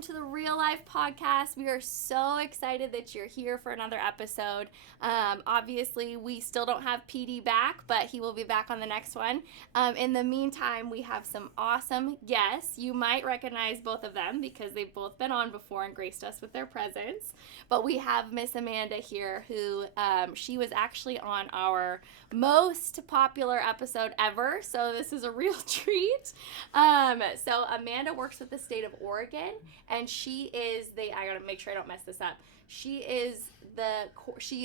welcome to the Real Life Podcast. We are so excited that you're here for another episode. Obviously, we still don't have PD back, but he will be back on the next one. In the meantime, we have some awesome guests. You might recognize both of them because they've both been on before and graced us with their presence. But we have Miss Amanda here, who she was actually on our most popular episode ever, so this is a real treat. So Amanda works with the state of Oregon, and she is I gotta make sure I don't mess this up. She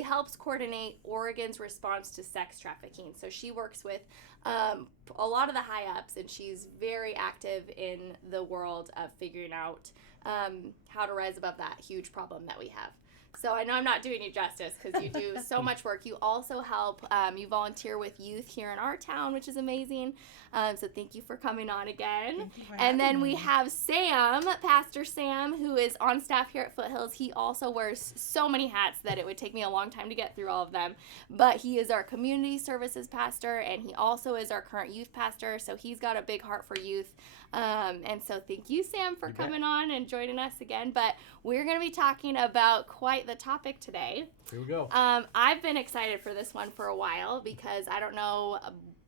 helps coordinate Oregon's response to sex trafficking. So she works with a lot of the high ups, and she's very active in the world of figuring out how to rise above that huge problem that we have. So I know I'm not doing you justice because you do so much work. You also help, you volunteer with youth here in our town, which is amazing. So thank you for coming on again. And then we have Sam, Pastor Sam, who is on staff here at Foothills. He also wears so many hats that it would take me a long time to get through all of them. But he is our community services pastor, and he also is our current youth pastor. So he's got a big heart for youth. And so thank you, Sam, for coming on and joining us again. But we're going to be talking about quite the topic today. Here we go. I've been excited for this one for a while because I don't know,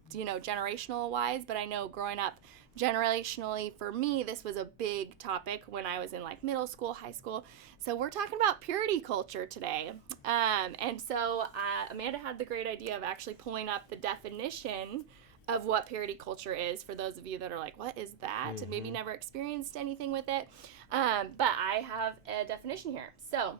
generational wise, but I know growing up generationally for me, this was a big topic when I was in like middle school, high school. So we're talking about purity culture today. And so Amanda had the great idea of actually pulling up the definition of what purity culture is for those of you that are like, what is that? And maybe never experienced anything with it. But I have a definition here. So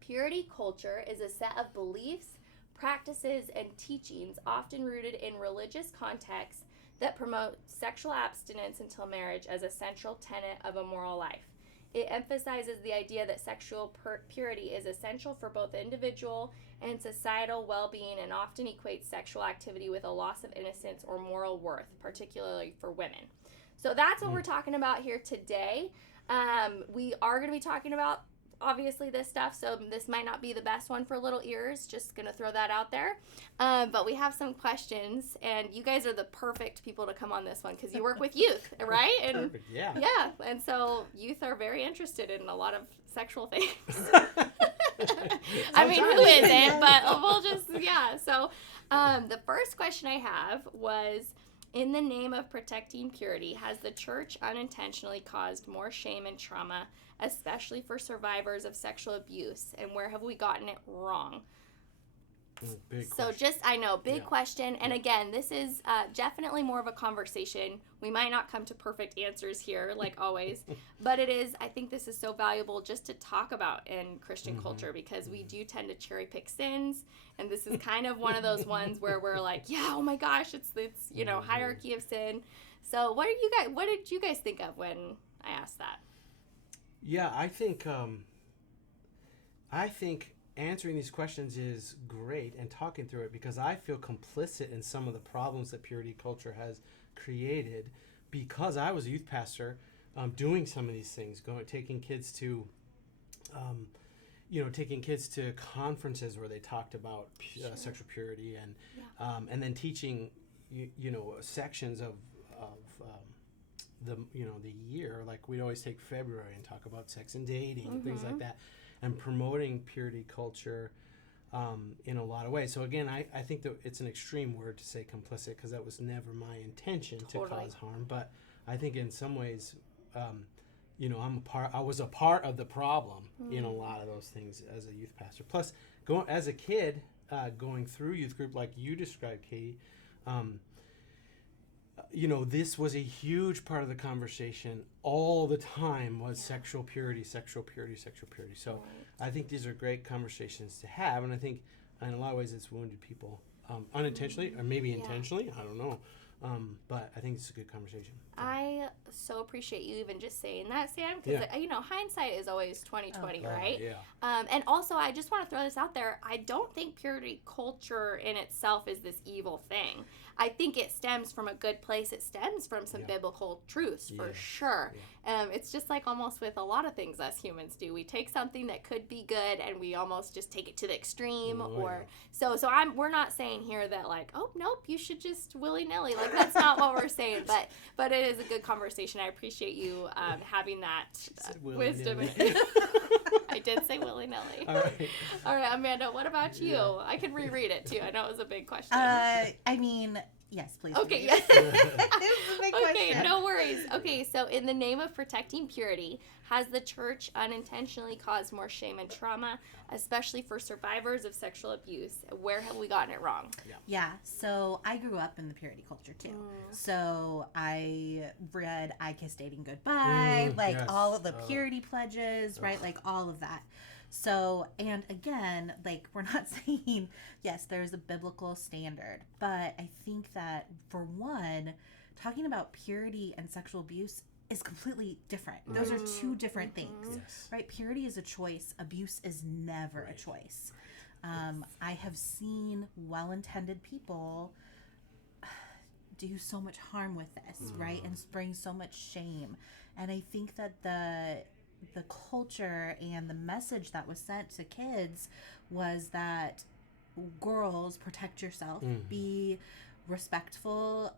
purity culture is a set of beliefs, practices, and teachings often rooted in religious contexts that promote sexual abstinence until marriage as a central tenet of a moral life. It emphasizes the idea that sexual purity is essential for both individual and societal well-being and often equates sexual activity with a loss of innocence or moral worth, particularly for women. So that's what we're talking about here today. We are going to be talking about, obviously, this stuff, so this might not be the best one for little ears. Just going to throw that out there. But we have some questions, and you guys are the perfect people to come on this one because you work with youth, right? And Perfect, yeah. Yeah, and so youth are very interested in a lot of sexual things. I mean, who isn't? But we'll just, yeah. So the first question I have was, in the name of protecting purity, has the church unintentionally caused more shame and trauma, especially for survivors of sexual abuse, and where have we gotten it wrong? Big so question. big question. And again, this is definitely more of a conversation. We might not come to perfect answers here, like always, but I think this is so valuable just to talk about in Christian culture because we do tend to cherry pick sins. And this is kind of one of those ones where we're like, yeah, oh my gosh, it's hierarchy of sin. So what did you guys think of when I asked that? Yeah, I think answering these questions is great and talking through it because I feel complicit in some of the problems that purity culture has created because I was a youth pastor doing some of these things, taking kids to conferences where they talked about sexual purity and then teaching sections of the year, like we'd always take February and talk about sex and dating and things like that, and promoting purity culture in a lot of ways. So again, I think that it's an extreme word to say complicit because that was never my intention to cause harm. But I think in some ways, I was a part of the problem in a lot of those things as a youth pastor. Plus, as a kid, going through youth group like you described, Katie. This was a huge part of the conversation all the time was sexual purity. So I think these are great conversations to have. And I think in a lot of ways it's wounded people unintentionally or maybe intentionally. I don't know. But I think it's a good conversation. I so appreciate you even just saying that, Sam, because hindsight is always 20/20, right? Yeah. And also, I just want to throw this out there. I don't think purity culture in itself is this evil thing. I think it stems from a good place. It stems from some biblical truths for sure. It's just like almost with a lot of things us humans do. We take something that could be good and we almost just take it to the extreme or So we're not saying here that like, oh nope, you should just willy-nilly, like that's not what we're saying, but it is a good conversation. I appreciate you having that wisdom. I did say willy-nilly. All right, Amanda, what about you? I could reread it too. I know it was a big question. I mean, yes, please. Okay, yes. It's a big Okay, question. no worries. Okay, so in the name of protecting purity, has the church unintentionally caused more shame and trauma, especially for survivors of sexual abuse? Where have we gotten it wrong? Yeah, so I grew up in the purity culture too. So I read I Kiss Dating Goodbye, like all of the purity pledges, right? Like all of that. So, and again, like we're not saying, yes, there's a biblical standard, but I think that for one, talking about purity and sexual abuse is completely different. Those are two different things, right? Purity is a choice. Abuse is never a choice. I have seen well-intended people do so much harm with this, right? And bring so much shame. And I think that the culture and the message that was sent to kids was that girls, protect yourself, be respectful,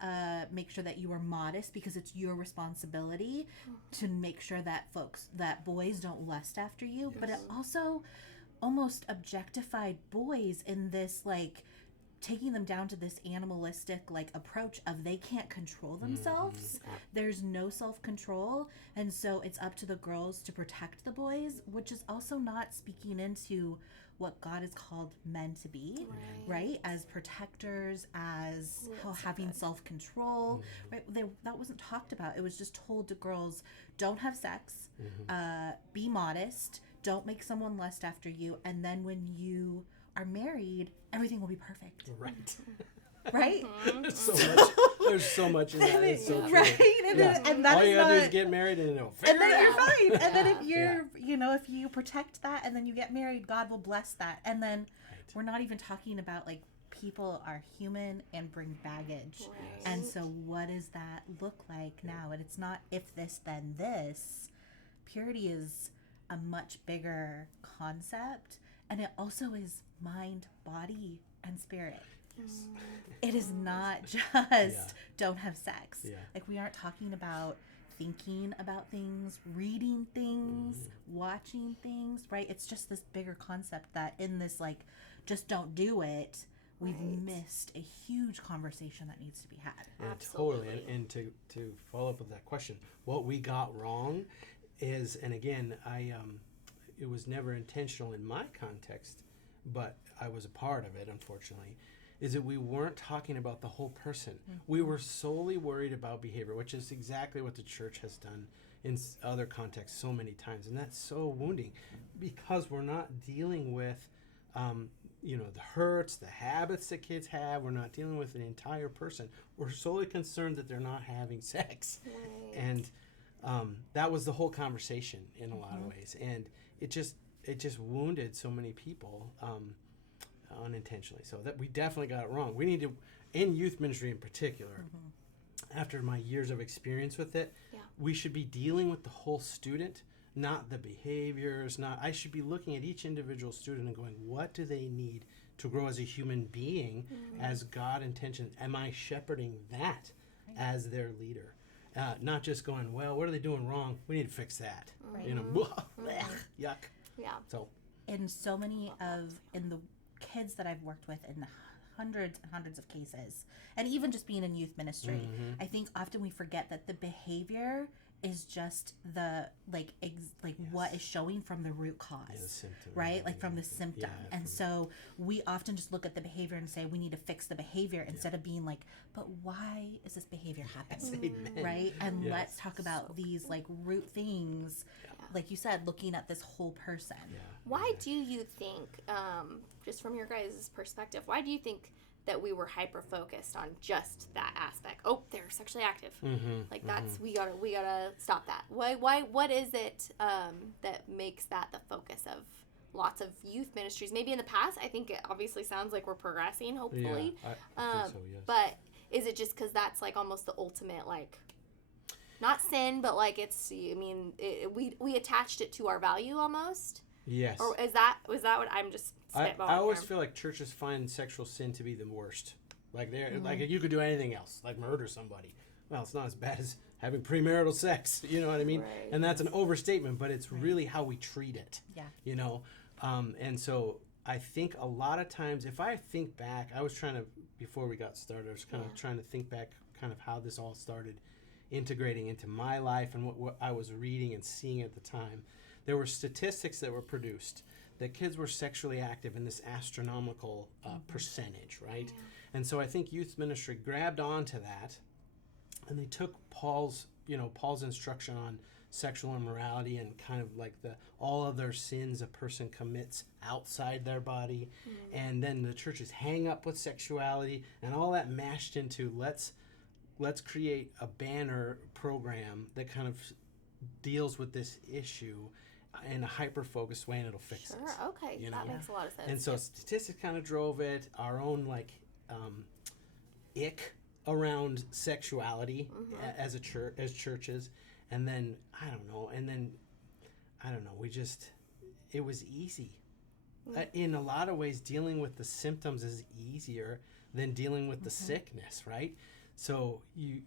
make sure that you are modest because it's your responsibility to make sure that boys don't lust after you. But it also almost objectified boys in this like taking them down to this animalistic like approach of they can't control themselves. There's no self-control, and so it's up to the girls to protect the boys, which is also not speaking into what God has called men to be, right? As protectors, as having self-control, right? That wasn't talked about. It was just told to girls, don't have sex, be modest, don't make someone lust after you, and then when you are married, everything will be perfect. Right? There's so much in that. It's so true. Right? And that all you gotta not, do is get married and it'll and then you're fine. And then if you're, if you protect that and then you get married, God will bless that. And then we're not even talking about like people are human and bring baggage. And so what does that look like now? And it's not if this, then this. Purity is a much bigger concept. And it also is mind, body, and spirit. It is not just don't have sex. Like we aren't talking about thinking about things, reading things, watching things, right? It's just this bigger concept that in this like just don't do it, we've missed a huge conversation that needs to be had. Totally. And to follow up with that question, what we got wrong is, and again, it was never intentional in my context, but I was a part of it, unfortunately, is that we weren't talking about the whole person. We were solely worried about behavior, which is exactly what the church has done in other contexts so many times. And that's so wounding because we're not dealing with, the hurts, the habits that kids have. We're not dealing with an entire person. We're solely concerned that they're not having sex. And that was the whole conversation in a lot of ways. And it just wounded so many people unintentionally. So that we definitely got it wrong. We need to, in youth ministry in particular, after my years of experience with it, we should be dealing with the whole student, not the behaviors. I should be looking at each individual student and going, what do they need to grow as a human being as God intended? Am I shepherding that as their leader? Not just going, well, what are they doing wrong? We need to fix that. Yuck. Yeah. So, in so many in the kids that I've worked with in hundreds and hundreds of cases, and even just being in youth ministry, I think often we forget that the behavior is just the what is showing from the root cause, right? Like from the symptom. And so we often just look at the behavior and say we need to fix the behavior instead of being like, but why is this behavior happening, right? And let's talk about these like root things, like you said, looking at this whole person. Why do you think, just from your guys' perspective, why do you think that we were hyper focused on just that aspect? Oh, they're sexually active. Like that's we gotta stop that. Why? What is it that makes that the focus of lots of youth ministries? Maybe in the past, I think it obviously sounds like we're progressing. Hopefully, I think so, yes. But is it just because that's like almost the ultimate like? Not sin, but like it's. I mean, we attached it to our value almost. Yes. Or was that what I'm just I always feel like churches find sexual sin to be the worst. Like like you could do anything else, like murder somebody. Well, it's not as bad as having premarital sex. You know what I mean? Right. And that's an overstatement, but it's really how we treat it. Yeah. You know, and so I think a lot of times, if I think back, I was trying to, before we got started, I was kind of trying to think back, kind of how this all started integrating into my life and what I was reading and seeing at the time. There were statistics that were produced that kids were sexually active in this astronomical percentage, right? Yeah. And so I think youth ministry grabbed onto that, and they took Paul's instruction on sexual immorality and kind of like all of their sins a person commits outside their body, and then the churches hang up with sexuality and all that mashed into let's create a banner program that kind of deals with this issue in a hyper-focused way, and it'll fix it. Sure, okay, that makes a lot of sense. And so statistics kind of drove it, our own ick around sexuality as churches, and then I don't know, it was easy. In a lot of ways, dealing with the symptoms is easier than dealing with the sickness, right? So you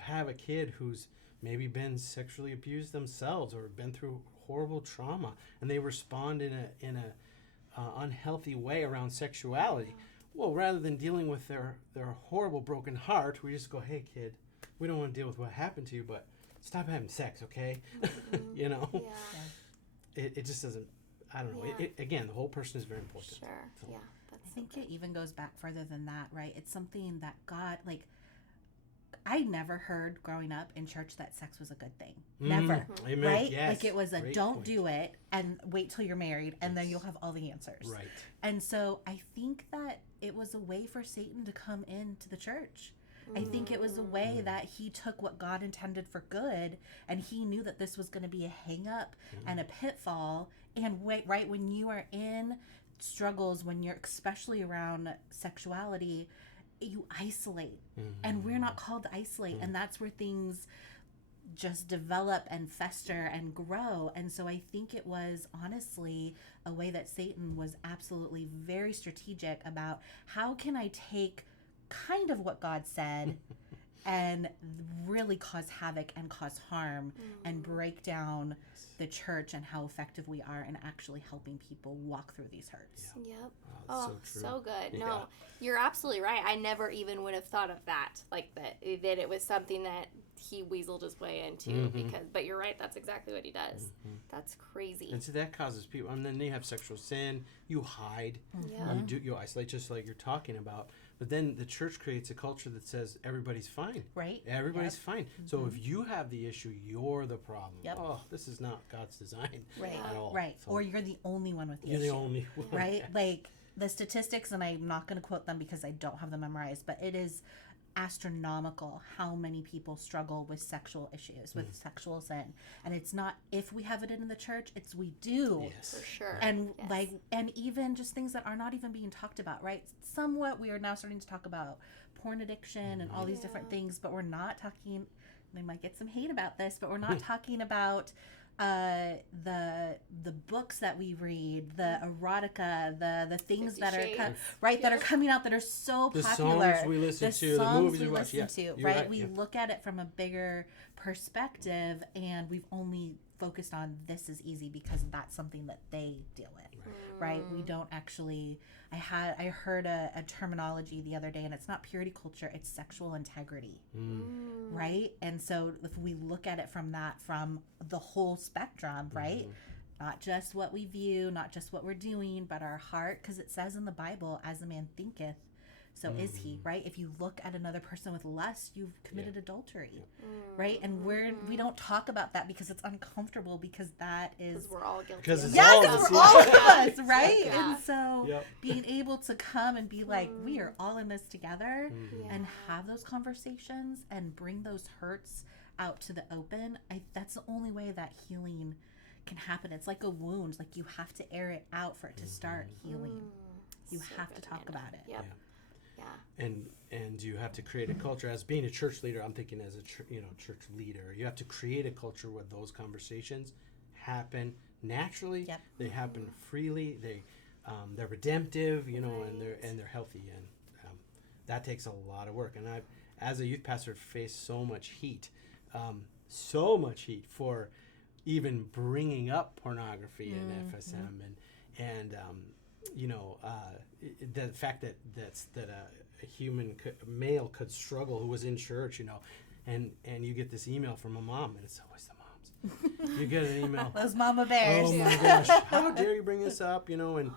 have a kid who's maybe been sexually abused themselves or been through horrible trauma, and they respond in a unhealthy way around sexuality. Well, rather than dealing with their horrible broken heart, we just go, hey kid, we don't want to deal with what happened to you, but stop having sex, okay? You know? Yeah. It just doesn't, I don't know. Yeah. Again, the whole person is very important. Sure, so. Yeah. I think it even goes back further than that, right? It's something that God, I never heard growing up in church that sex was a good thing. Never. Amen. Right? Yes. Like it was a Great don't point. Do it and wait till you're married and then you'll have all the answers. Right. And so I think that it was a way for Satan to come into the church. I think it was a way that he took what God intended for good, and he knew that this was going to be a hang up and a pitfall. And right when you are in struggles, when you're especially around sexuality, you isolate, and we're not called to isolate, and that's where things just develop and fester and grow. And so I think it was honestly a way that Satan was absolutely very strategic about how can I take kind of what God said and really cause havoc and cause harm and break down the church and how effective we are in actually helping people walk through these hurts. Yep. Oh, so good. Yeah. No, you're absolutely right. I never even would have thought of that, like that it was something that he weaseled his way into, but you're right, that's exactly what he does. That's crazy. And so that causes people, and then they have sexual sin, you hide, you isolate, just like you're talking about. But then the church creates a culture that says everybody's fine. Right. Everybody's fine. So if you have the issue, you're the problem. Yep. Oh, this is not God's design at all. Right. So Or you're the only one with the you're issue. the only one. Right? Like the statistics, and I'm not going to quote them because I don't have them memorized, but it is astronomical how many people struggle with sexual issues, with sexual sin. And it's not if we have it in the church, it's we do. Yes. For sure. And and even just things that are not even being talked about, right? Somewhat we are now starting to talk about porn addiction and all these different things, but we're not talking, they might get some hate about this, but we're not talking about the books that we read, the erotica, the things 50 that are Shades. that are coming out that are so The popular. songs we listen to, the songs movies we watch. listen Yeah, to, you're right? We yeah. look at it from a bigger perspective, and we've only focused on this is easy because that's something that they deal with. Right? We don't actually. I heard a terminology the other day, and it's not purity culture; it's sexual integrity, right? And so if we look at it from the whole spectrum, right? Not just what we view, not just what we're doing, but our heart, because it says in the Bible, "As a man thinketh, so is he," right? If you look at another person with lust, you've committed adultery, right? And we don't talk about that because it's uncomfortable, because that is Because we're all guilty. Because of it's it. all because of we're us, all yeah. of us, right? Yeah. And so Yep. being able to come and be like, we are all in this together, Yeah. and have those conversations and bring those hurts out to the open, that's the only way that healing can happen. It's like a wound. Like you have to air it out for it to start healing. You So have to good, talk Amanda. about it. Yep. Yeah. Yeah. And you have to create a culture. As being a church leader, I'm thinking as a church leader, you have to create a culture where those conversations happen naturally. Yep. They happen freely. They they're redemptive, you know, and they're healthy, and that takes a lot of work. And I've, as a youth pastor, faced so much heat for even bringing up pornography and FSM, and you know, the fact that a human male could struggle who was in church, you know, and you get this email from a mom, and it's always the moms. You get an email. Those mama bears. Oh my gosh! How dare you bring this up? You know, and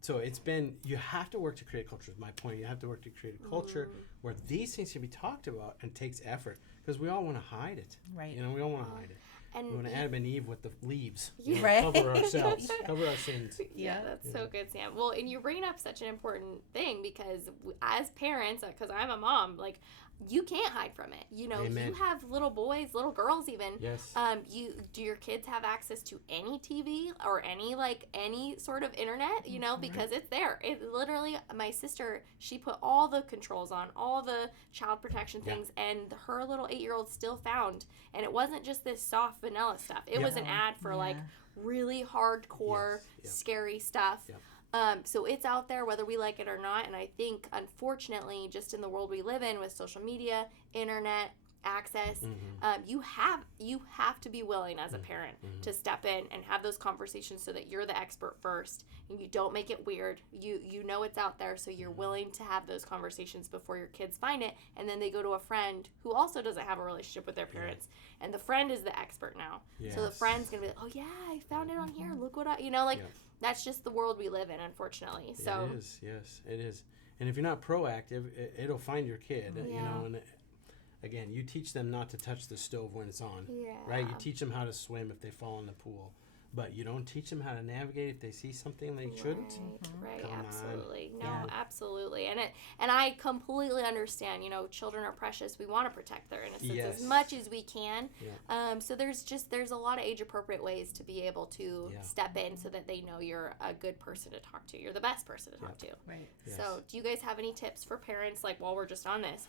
so it's been. You have to work to create a culture. Is my point. You have to work to create a culture where these things can be talked about, and takes effort, because we all want to hide it. Right. You know, we all want to hide it. And we want to Adam and Eve with the leaves. Yeah. You know, Right. cover ourselves. Cover our sins. Yeah, that's so good, Sam. Well, and you're bringing up such an important thing, because as parents, because I'm a mom, like, you can't hide from it. You know, Amen. you have little boys, little girls even. Yes. Do your kids have access to any TV or any sort of internet, you know, because it's there. It literally, my sister, she put all the controls on, all the child protection things, and her little 8-year-old still found, and it wasn't just this soft vanilla stuff. It was an ad for like really hardcore, scary stuff. Yeah. So it's out there whether we like it or not, and I think, unfortunately, just in the world we live in with social media, internet access, you have to be willing as a parent to step in and have those conversations, so that you're the expert first, and you don't make it weird. You know it's out there, so you're willing to have those conversations before your kids find it, and then they go to a friend who also doesn't have a relationship with their parents, and the friend is the expert now. Yes. So the friend's gonna be like, oh yeah, I found it on here, look what I, you know, like. Yeah. That's just the world we live in, unfortunately. So it is, yes, it is. And if you're not proactive, it'll find your kid. You know, and again, you teach them not to touch the stove when it's on, right? You teach them how to swim if they fall in the pool, but you don't teach them how to navigate if they see something they shouldn't. Right, Come absolutely. on. No, absolutely. And I completely understand, you know, children are precious. We want to protect their innocence as much as we can. Yeah. So there's a lot of age-appropriate ways to be able to step in, so that they know you're a good person to talk to. You're the best person to talk to. Right. Yes. So do you guys have any tips for parents, like, while we're just on this?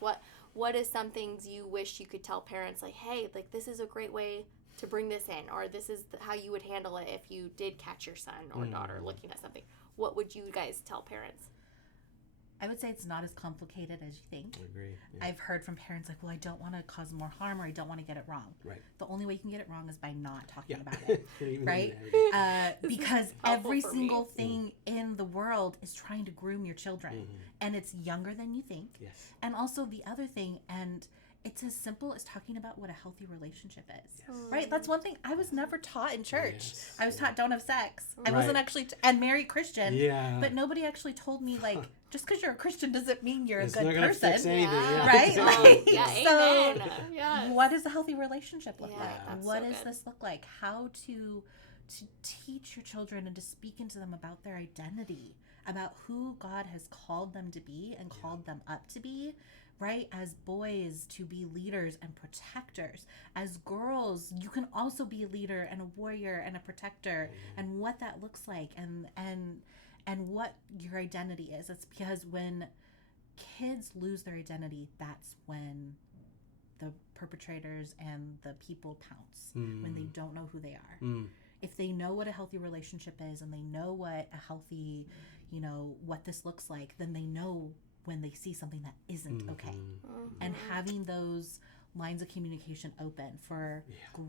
What is some things you wish you could tell parents, like, hey, like, this is a great way to bring this in, or this is how you would handle it if you did catch your son or daughter looking at something? What would you guys tell parents? I would say it's not as complicated as you think. I agree. Yeah. I've heard from parents like, well, I don't want to cause more harm, or I don't want to get it wrong. Right. The only way you can get it wrong is by not talking about it. Right? Because every single thing in the world is trying to groom your children. And it's younger than you think. Yes. And also the other thing, and it's as simple as talking about what a healthy relationship is. Yes. Right? That's one thing I was never taught in church. Yes. I was taught don't have sex. I wasn't actually, and married Christian. Yeah. But nobody actually told me, like, just because you're a Christian doesn't mean you're a good person. Fix anything. Right? So, what does a healthy relationship look like? What does this look like? How to teach your children and to speak into them about their identity, about who God has called them to be and called them up to be. Right? As boys, to be leaders and protectors. As girls, you can also be a leader and a warrior and a protector, and what that looks like, and what your identity is. It's because when kids lose their identity, that's when the perpetrators and the people pounce, when they don't know who they are. If they know what a healthy relationship is, and they know what a healthy, you know, what this looks like, then they know when they see something that isn't okay. And having those lines of communication open for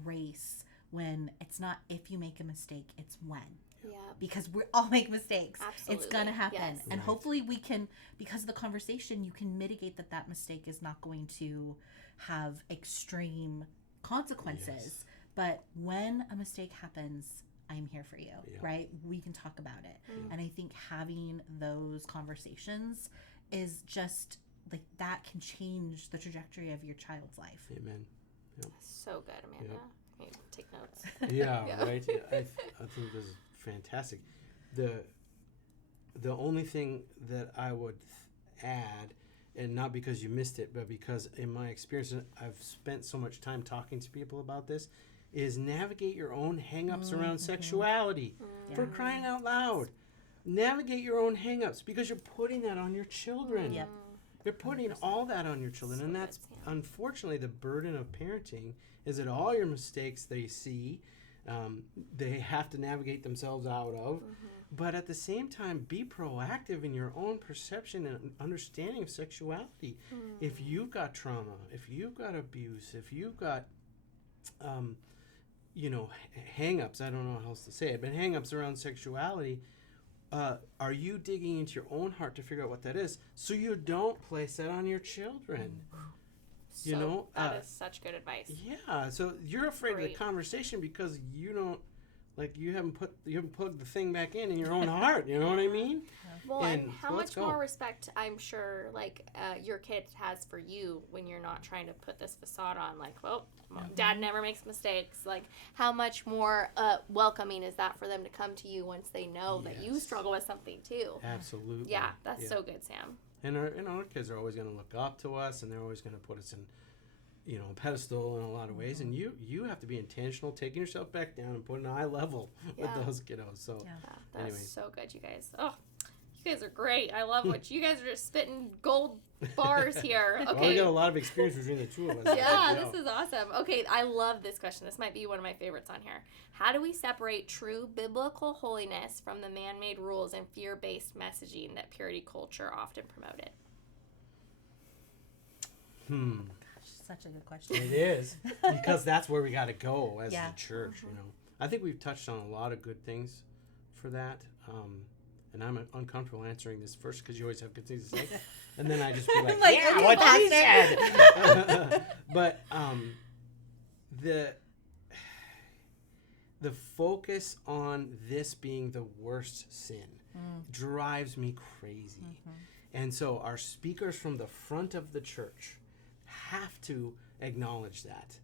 grace, when it's not if you make a mistake, it's when. Yeah. Because we all make mistakes. Absolutely. It's going to happen. Yes. And hopefully we can, because of the conversation, you can mitigate that mistake is not going to have extreme consequences. Yes. But when a mistake happens, I'm here for you, right? We can talk about it. And I think having those conversations is just like that can change the trajectory of your child's life. Amen. Yep. So good, Amanda. I need to take notes. Right. I think this is fantastic. The only thing that I would add, and not because you missed it, but because in my experience, I've spent so much time talking to people about this, is navigate your own hang-ups around sexuality. For crying out loud. Navigate your own hang-ups, because you're putting that on your children. Yep. You're putting 100%. All that on your children. And that's unfortunately the burden of parenting, is that all your mistakes they see, they have to navigate themselves out of. but at the same time, be proactive in your own perception and understanding of sexuality. If you've got trauma, if you've got abuse, if you've got, hang-ups, I don't know how else to say it, but hang-ups around sexuality, are you digging into your own heart to figure out what that is so you don't place that on your children? That is such good advice. Yeah, so you're afraid of the conversation because you don't, you haven't plugged the thing back in your own heart. You know what I mean? Well, and how much more respect I'm sure your kid has for you when you're not trying to put this facade on. Dad never makes mistakes. How much more welcoming is that for them to come to you once they know that you struggle with something too? Absolutely. Yeah, that's so good, Sam. And our kids are always going to look up to us, and they're always going to put us in, a pedestal in a lot of ways. And you have to be intentional, taking yourself back down and putting an eye level with those kiddos. So, that's so good, you guys. Oh, you guys are great. I love what you guys are just spitting gold bars here. Okay. Well, we got a lot of experience between the two of us. This is awesome. Okay, I love this question. This might be one of my favorites on here. How do we separate true biblical holiness from the man-made rules and fear-based messaging that purity culture often promoted? Such a good question. It is, because that's where we got to go as a church. I think we've touched on a lot of good things for that. And I'm uncomfortable answering this first because you always have good things to say. And then I just be like, what she said. But the focus on this being the worst sin drives me crazy. And so our speakers from the front of the church have to acknowledge that.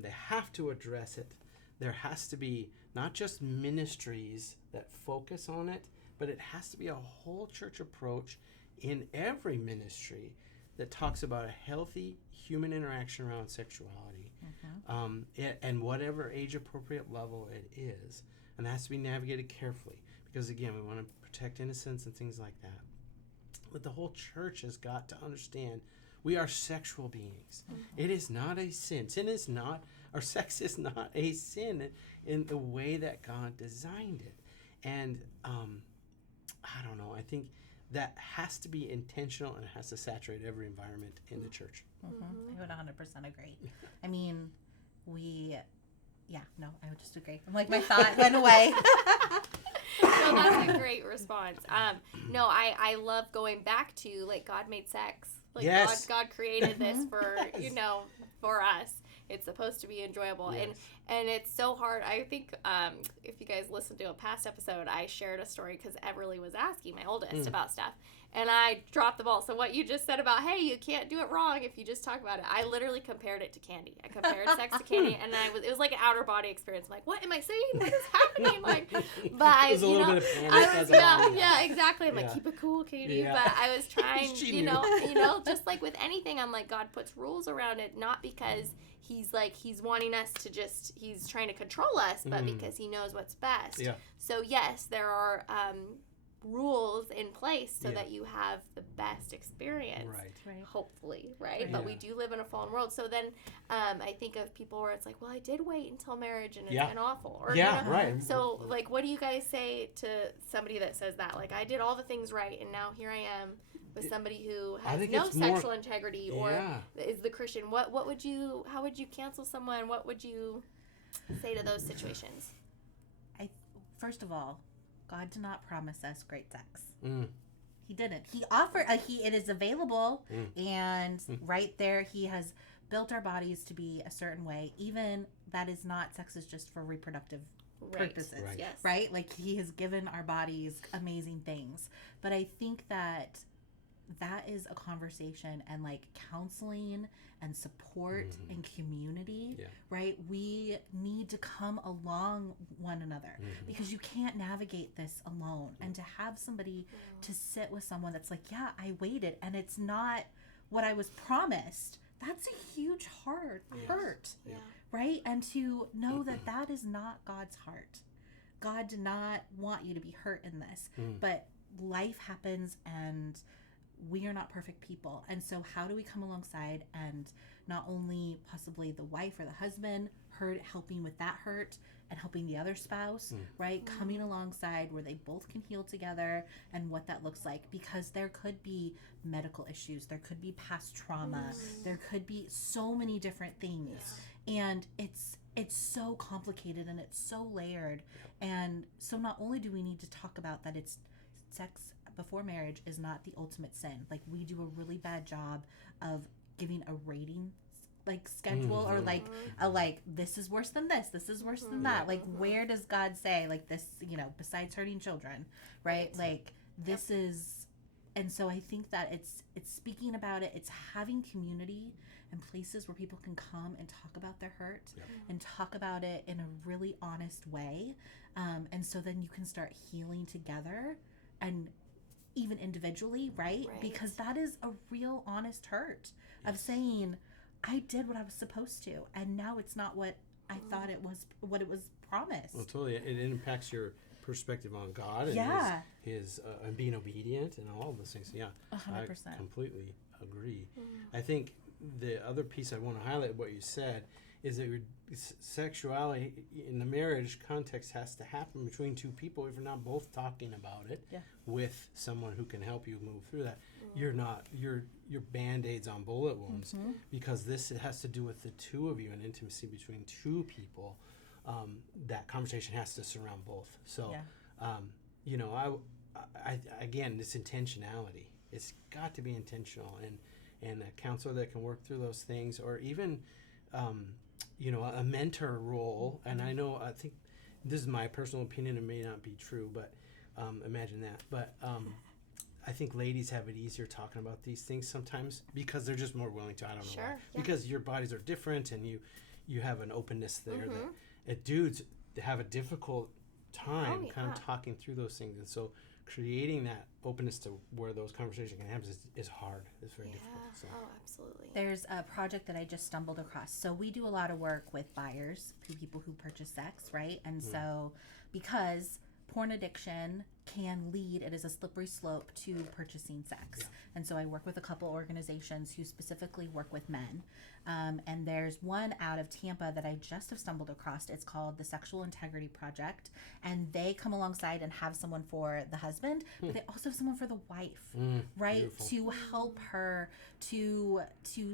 They have to address it. There has to be not just ministries that focus on it, but it has to be a whole church approach in every ministry that talks about a healthy human interaction around sexuality, and whatever age-appropriate level it is. And it has to be navigated carefully because, again, we want to protect innocence and things like that. But the whole church has got to understand we are sexual beings. It is not a sin. Sex is not a sin in the way that God designed it. And I don't know. I think that has to be intentional and it has to saturate every environment in the church. I would 100% agree. I mean, I would just agree. I'm my thought went away. No, that's a great response. I love going back to God made sex. God created this for for us. It's supposed to be enjoyable, and it's so hard. I think if you guys listened to a past episode, I shared a story because Everly was asking my oldest about stuff, and I dropped the ball. So what you just said about, hey, you can't do it wrong if you just talk about it, I literally compared it to candy. I compared sex to candy, and it was like an outer body experience. I'm like, what am I saying? What is happening? But There's a little bit of panic. Exactly. I'm keep it cool, Katie. Yeah. But I was trying, just like with anything, I'm like, God puts rules around it, not because he's wanting us to he's trying to control us, but because he knows what's best. Yeah. So yes, there are rules in place so that you have the best experience. Right. Hopefully, right? But we do live in a fallen world. So then I think of people where it's like, well, I did wait until marriage and it's been awful. Or, right. So what do you guys say to somebody that says that? I did all the things right and now here I am with somebody who has no sexual integrity or is the Christian. How would you cancel someone? What would you say to those situations? First of all, God did not promise us great sex. He didn't. He offered, it is available, and right there he has built our bodies to be a certain way. Even that is not, sex is just for reproductive purposes, right? He has given our bodies amazing things. But I think that is a conversation and counseling and support and community, right? We need to come along one another because you can't navigate this alone. And to have somebody to sit with someone that's I waited and it's not what I was promised, that's a huge hurt, right? And to know that is not God's heart. God did not want you to be hurt in this, but life happens and we are not perfect people. And so how do we come alongside and not only possibly the wife or the husband helping with that hurt and helping the other spouse, right? Coming alongside where they both can heal together and what that looks like, because there could be medical issues, there could be past trauma, there could be so many different things. And it's so complicated and it's so layered. And so not only do we need to talk about that it's sex before marriage is not the ultimate sin. Like, we do a really bad job of giving a rating like schedule or like a this is worse than this is worse than that. Like, where does God say like this, besides hurting children, right? Like, this is. And so I think that it's speaking about it, it's having community and places where people can come and talk about their hurt and talk about it in a really honest way. And so then you can start healing together and even individually, right? Because that is a real honest hurt of saying, I did what I was supposed to, and now it's not what I thought it was, what it was promised. Well, totally. It impacts your perspective on God and his and being obedient and all of those things. 100%. I completely agree. I think the other piece I want to highlight what you said is that sexuality in the marriage context has to happen between two people. If you're not both talking about it with someone who can help you move through that, you're band-aids on bullet wounds, because this has to do with the two of you and intimacy between two people. That conversation has to surround both. So, I again, this intentionality, it's got to be intentional, and a counselor that can work through those things, or even a mentor role. And I think this is my personal opinion, it may not be true, but imagine that. But I think ladies have it easier talking about these things sometimes because they're just more willing to. I don't know why. Because your bodies are different and you have an openness there that dudes have a difficult time kind of talking through those things. And so creating that openness to where those conversations can happen is hard. It's very difficult. So. Oh, absolutely. There's a project that I just stumbled across. So we do a lot of work with buyers, people who purchase sex, right? And so because porn addiction can lead, it is a slippery slope to purchasing sex. And so I work with a couple organizations who specifically work with men. And there's one out of Tampa that I just have stumbled across. It's called the Sexual Integrity Project. And they come alongside and have someone for the husband, but they also have someone for the wife, right? Beautiful. To help her, to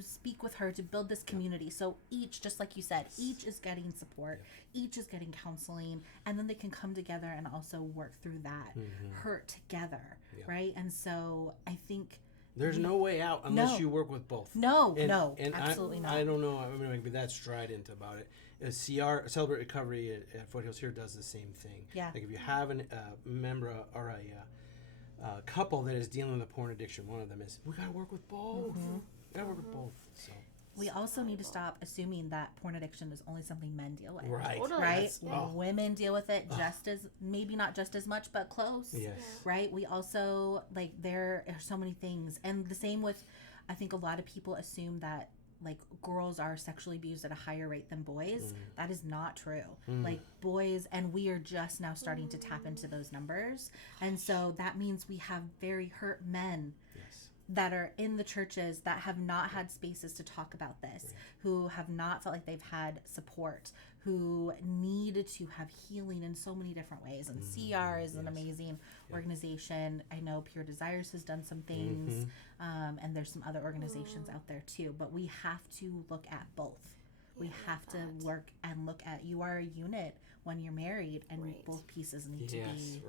speak with her, to build this community. So each, just like you said, each is getting support, each is getting counseling, and then they can come together and also work through that hurt together, right? And so I think there's no way out unless you work with both. No, absolutely not. I don't know. I mean, maybe that's strident about it. CR, Celebrate Recovery at Foothills here does the same thing. Like if you have a member or a couple that is dealing with a porn addiction, one of them is, we got to work with both. We got to work with both. So. We also need to stop assuming that porn addiction is only something men deal with. Right. Totally. Right? Women deal with it just as, maybe not just as much, but close. Yes. Right? We also, there are so many things. And the same with, I think a lot of people assume that, girls are sexually abused at a higher rate than boys. That is not true. Boys, and we are just now starting to tap into those numbers. And so that means we have very hurt men that are in the churches that have not had spaces to talk about this, who have not felt like they've had support, who need to have healing in so many different ways. And CR is an amazing organization. I know Pure Desires has done some things, and there's some other organizations out there too. But we have to look at both. We have to work and look at, you are a unit when you're married, and both pieces need to be.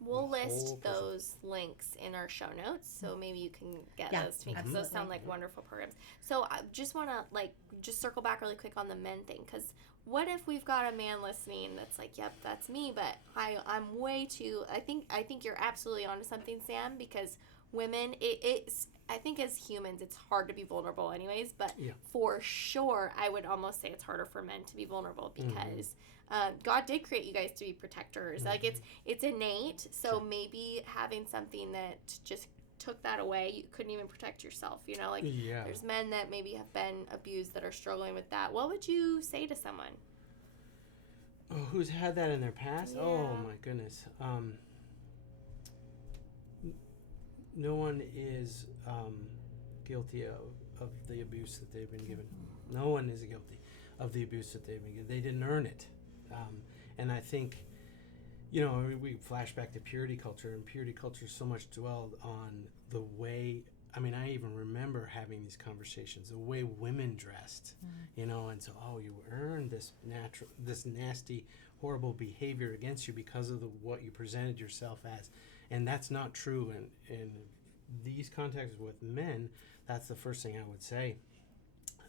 We'll list those links in our show notes, so maybe you can get those to me, because those sound like wonderful programs. So I just want to just circle back really quick on the men thing, because what if we've got a man listening that's like, yep, that's me, but I'm way too. I think you're absolutely onto something, Sam, because women, it's I think as humans it's hard to be vulnerable anyways, but for sure I would almost say it's harder for men to be vulnerable, because God did create you guys to be protectors. It's innate, so maybe having something that just took that away, you couldn't even protect yourself, there's men that maybe have been abused that are struggling with that. What would you say to someone who's had that in their past? Oh my goodness. no one is guilty of the abuse that they've been given. No one is guilty of the abuse that they've been given. They didn't earn it. And I think, we flash back to purity culture, and purity culture so much dwelled on the way, I even remember having these conversations, the way women dressed, and so, you earned this nasty, horrible behavior against you because of what you presented yourself as. And that's not true. In these contexts with men, that's the first thing I would say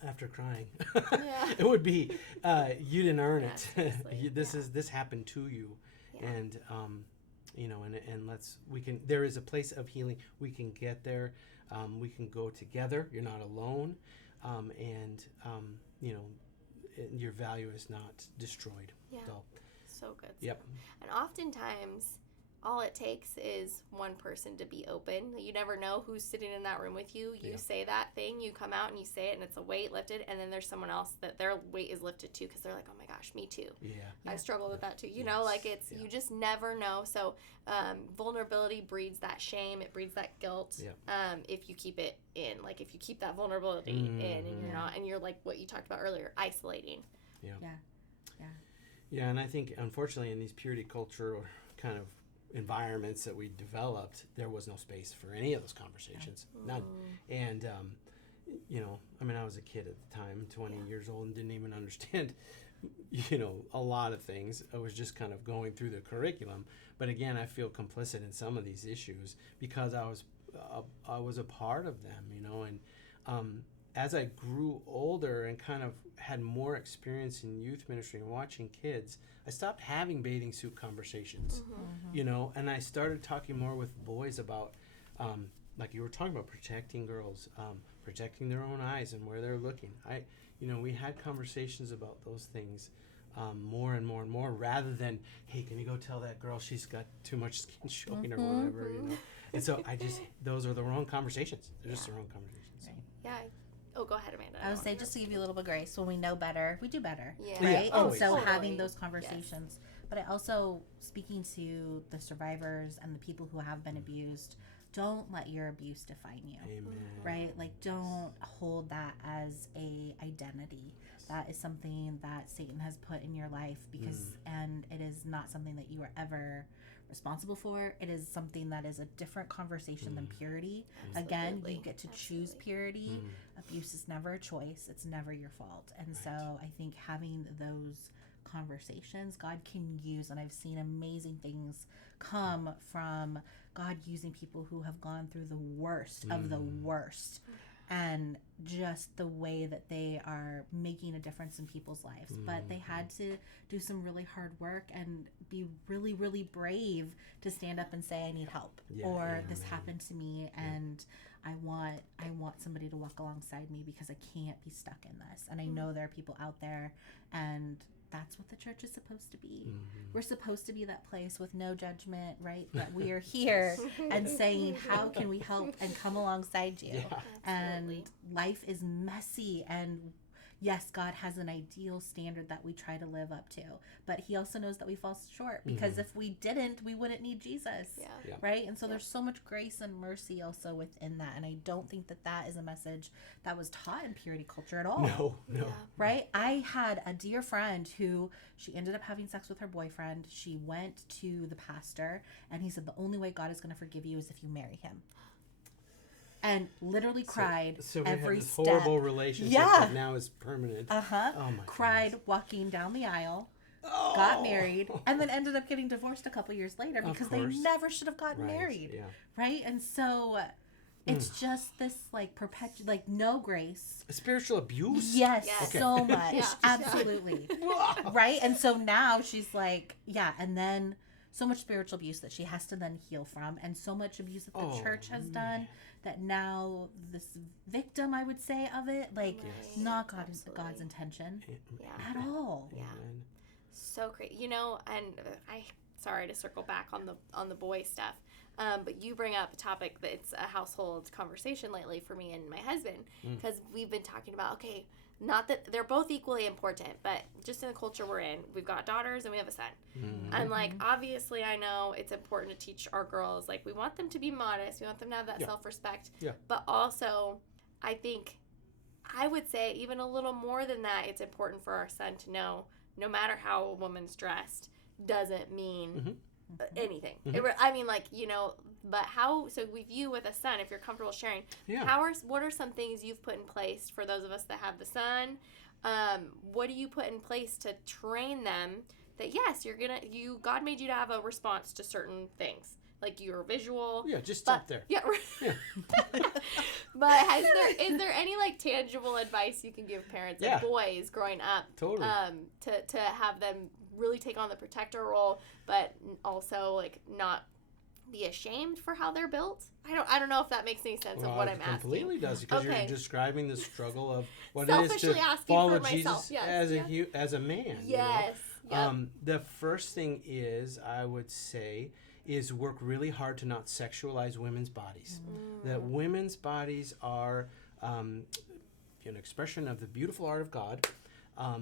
after crying. It would be, you didn't earn it. This happened to you. Yeah. And, and there is a place of healing. We can get there. We can go together. You're not alone. Your value is not destroyed. Yeah. So good. Yep. And oftentimes, all it takes is one person to be open. You never know who's sitting in that room with you. You say that thing, you come out and you say it, and it's a weight lifted, and then there's someone else that their weight is lifted too, because they're like, oh my gosh, me too. Yeah. I struggle with that too. You know, you just never know. So vulnerability breeds that shame. It breeds that guilt. Yeah. If you keep it in, like if you keep that vulnerability in, and you're not, and you're like what you talked about earlier, isolating. Yeah. Yeah. Yeah. Yeah, and I think unfortunately in these purity culture kind of environments that we developed, there was no space for any of those conversations. None. And I was a kid at the time, 20 years old, and didn't even understand a lot of things. I was just kind of going through the curriculum. But again, I feel complicit in some of these issues because I was a part of them, and as I grew older and kind of had more experience in youth ministry and watching kids, I stopped having bathing suit conversations, and I started talking more with boys about, like you were talking about, protecting girls, protecting their own eyes and where they're looking. We had conversations about those things more and more and more, rather than, hey, can you go tell that girl she's got too much skin showing or whatever, And so those are the wrong conversations. They're just the wrong conversations. Right. Yeah. Oh, go ahead, Amanda. I would say, just to give you a little bit of grace, when we know better, we do better. Yeah. Right? Yeah, and so totally. having those conversations. But I also, speaking to the survivors and the people who have been abused, don't let your abuse define you. Amen. Right? Like, don't hold that as a identity. That is something that Satan has put in your life and it is not something that you are ever responsible for. It is something that is a different conversation than purity. Absolutely. Again, you get to choose purity. Abuse is never a choice. It's never your fault. And so I think having those conversations, God can use, and I've seen amazing things come from God using people who have gone through the worst of the worst, and just the way that they are making a difference in people's lives. But they had to do some really hard work and be really, really brave to stand up and say, I need help, this happened to me, and I want somebody to walk alongside me because I can't be stuck in this. And I know there are people out there, and that's what the church is supposed to be. We're supposed to be that place with no judgment, right? That we are here and saying, how can we help and come alongside you? Yeah. And life is messy, and yes, God has an ideal standard that we try to live up to, but he also knows that we fall short, because if we didn't, we wouldn't need Jesus, right? And so there's so much grace and mercy also within that, and I don't think that that is a message that was taught in purity culture at all. No. Right? I had a dear friend who, she ended up having sex with her boyfriend. She went to the pastor, and he said, the only way God is going to forgive you is if you marry him. And literally cried so we every had this step. horrible relationship that now is permanent. Oh my Cried goodness. walking down the aisle, got married, and then ended up getting divorced a couple years later because they never should have gotten married. Yeah. Right? And so it's just this no grace. Spiritual abuse? Yes, Okay. so much. Absolutely. Right? And so now she's like, and then so much spiritual abuse that she has to then heal from, and so much abuse that the church has done, that now this victim, I would say, of it, not God's intention at all. Yeah. So great. And sorry to circle back on the boy stuff, but you bring up a topic that's a household conversation lately for me and my husband, because we've been talking about, okay, not that they're both equally important, but just in the culture we're in, we've got daughters and we have a son. I'm like, obviously I know it's important to teach our girls, like we want them to be modest, we want them to have that self-respect, but also I think I would say even a little more than that, it's important for our son to know no matter how a woman's dressed doesn't mean anything. I mean, like, you know, but how, so with you with a son, if you're comfortable sharing, what are some things you've put in place for those of us that have the son? What do you put in place to train them that, yes, God made you to have a response to certain things, like you're visual. Yeah, just stop there. Yeah, right. Yeah. But is there any like tangible advice you can give parents of boys growing up, totally, to have them really take on the protector role, but also like not be ashamed for how they're built? I don't know if that makes any sense of what I'm asking. It completely does, because you're describing the struggle of what it is to follow Jesus as a man. Yes. You know? The first thing is, I would say, is work really hard to not sexualize women's bodies. That women's bodies are an expression of the beautiful art of God.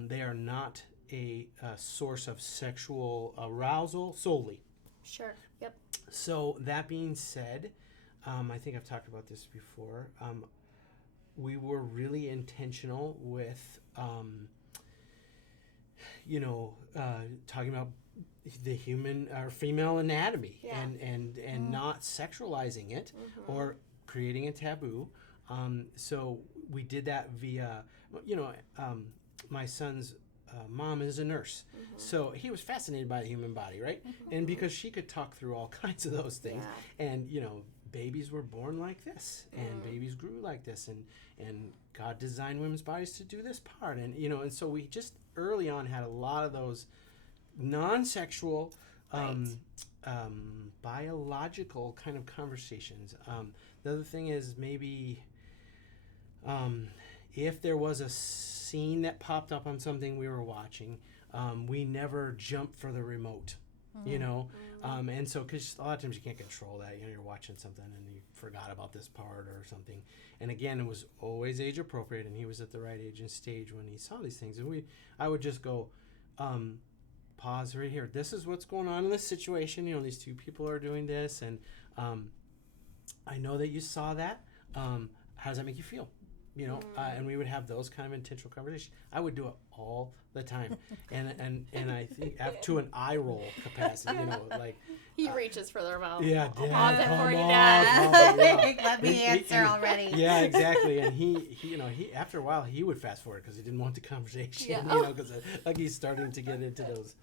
They are not a source of sexual arousal solely. Sure. Yep. So that being said, I think I've talked about this before. We were really intentional with, talking about the human or female anatomy and not sexualizing it or creating a taboo. So we did that via, my son's mom is a nurse. So he was fascinated by the human body, right? And because she could talk through all kinds of those things. And, babies were born like this and babies grew like this and God designed women's bodies to do this part. And, and so we just early on had a lot of those non-sexual, biological kind of conversations. The other thing is maybe if there was a scene that popped up on something we were watching, we never jumped for the remote, and so because a lot of times you can't control that. You're watching something and you forgot about this part or something. And again, it was always age appropriate, and he was at the right age and stage when he saw these things. And I would just go, pause right here. This is what's going on in this situation. These two people are doing this, and I know that you saw that. How does that make you feel? And we would have those kind of intentional conversations. I would do it all the time, and I think up to an eye roll capacity. Like he reaches for their mouth. Yeah, Dad. Pause it for you, Dad. Let me answer already. Yeah, exactly. And he after a while he would fast forward because he didn't want the conversation. Because like he's starting to get into those,